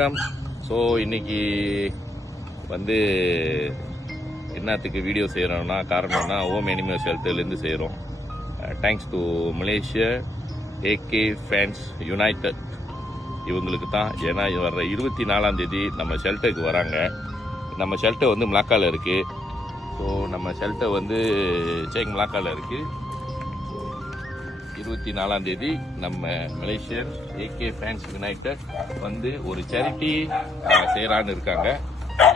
வணக்கம். ஸோ இன்னைக்கு வந்து என்னத்துக்கு வீடியோ செய்கிறோம்னா காரணம்னா ஹோம் அனிமல் ஷெல்டர்லேருந்து செய்கிறோம். Thanks to Malaysia AK fans United இவங்களுக்கு தான். ஏன்னா வர்ற 24ஆம் தேதி நம்ம ஷெல்டருக்கு வராங்க. நம்ம ஷெல்டர் வந்து மலாக்காவில் இருக்குது. ஸோ நம்ம ஷெல்டர் வந்து சேக் மலாக்காவில் இருக்குது. 24ஆம் தேதி நம்ம மலேசியன் ஏகே ஃபேன்ஸ் யுனைடெட் வந்து ஒரு சேரிட்டி செய்யறான்னு இருக்காங்க.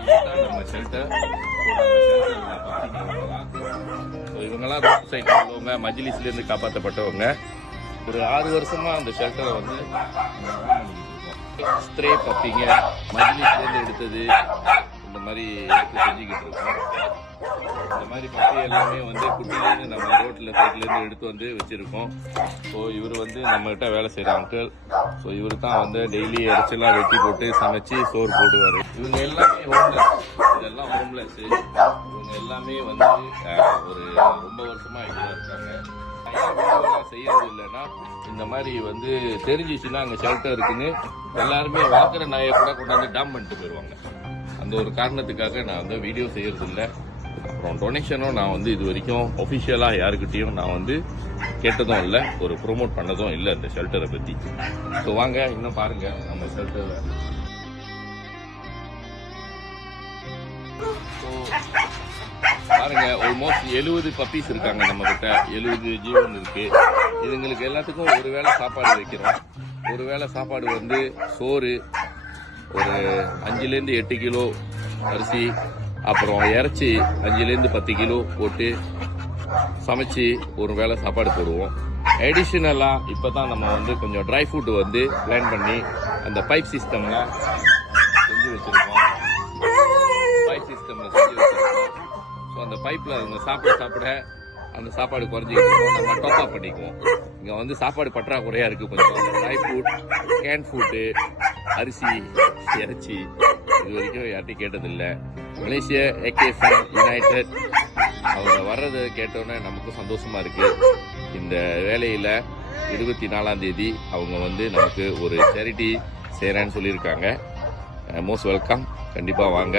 இதுதான் நம்ம ஷெல்டர். இவங்கெல்லாம் ரோட் சைட்ல உள்ளவங்க, மஜ்லிஸ்லேருந்து காப்பாற்றப்பட்டவங்க. ஒரு 6 வருஷமா அந்த ஷெல்டரை வந்து ஸ்ப்ரே பப்பிங்க மஜ்லிஸ்லேருந்து எடுத்தது இந்த மாதிரி எடுத்து செஞ்சுக்கிட்டு இருக்கோம். இந்த மாதிரி பப்பி எல்லாமே வந்து குட்டிலேருந்து நம்ம ரோட்டில் சைட்லேருந்து எடுத்து வந்து வச்சுருக்கோம். ஸோ இவர் வந்து நம்மகிட்ட வேலை செய்கிற அங்கிள். ஸோ இவர் தான் வந்து டெய்லி இறைச்செல்லாம் வெட்டி போட்டு சமைச்சு சோறு போடுவார். இவங்க எல்லாமே ஹோம்லெஸ், இதெல்லாம் ஹோம்லெஸ். இவங்க எல்லாமே வந்து ஒரு ரொம்ப வருஷமாக இங்கே இருக்காங்க. செய்யறது இல்லைன்னா இந்த மாதிரி வந்து தெரிஞ்சிச்சுன்னா அங்கே ஷெல்டர் இருக்குன்னு எல்லாருமே வளர்க்குற நாயை கூட கொண்டாந்து டாம் பண்ணிட்டு போயிடுவாங்க. அந்த ஒரு காரணத்துக்காக நான் வந்து வீடியோ செய்யறது இல்லை. அப்புறம் டொனேஷனும் நான் வந்து இது வரைக்கும் ஒஃபிஷியலாக யாருக்கிட்டையும் நான் வந்து கேட்டதும் இல்லை, ஒரு ப்ரொமோட் பண்ணதும் இல்லை இந்த ஷெல்டரை பற்றி. ஸோ வாங்க இன்னும் பாருங்க நம்ம ஷெல்டரை. பாருங்க, ஆல்மோஸ்ட் 70 பப்பீஸ் இருக்காங்க நம்ம கிட்ட. 70 ஜீவன் இருக்கு. இதுங்களுக்கு எல்லாத்துக்கும் ஒரு வேளை சாப்பாடு வைக்கிறோம். ஒரு வேளை சாப்பாடு வந்து சோறு, ஒரு 5லேருந்து 8 கிலோ அரிசி, அப்புறம் இறைச்சி 5லேருந்து 10 கிலோ போட்டு சமைச்சு ஒரு வேளை சாப்பாடு போடுவோம். அடிஷ்னலாக இப்போ தான் நம்ம வந்து கொஞ்சம் ட்ரை ஃப்ரூட் வந்து பிளான் பண்ணி அந்த பைப் சிஸ்டம்ல செஞ்சு வச்சுருக்கோம். ஸோ அந்த பைப்பில் அவங்க சாப்பிட அந்த சாப்பாடு குறைஞ்சிக்கிட்டு இருக்கோம். நம்ம டாப் அப் பண்ணிக்குவோம். இங்கே வந்து சாப்பாடு பற்றாக்குறையாக இருக்குது. கொஞ்சம் ட்ரை ஃப்ரூட், கேன் ஃபுட்டு, அரிசி, இறைச்சி இது வரைக்கும் யார்ட்டையும் கேட்டதில்லை. மலேசியா ஏகே ஃபேன் யுனைடெட் அவங்க வர்றதை கேட்டோன்னே நமக்கும் சந்தோஷமா இருக்கு. இந்த வேலையில் 24ஆம் தேதி அவங்க வந்து நமக்கு ஒரு சேரிட்டி செய்கிறேன்னு சொல்லியிருக்காங்க. Most welcome. கண்டிப்பாக வாங்க.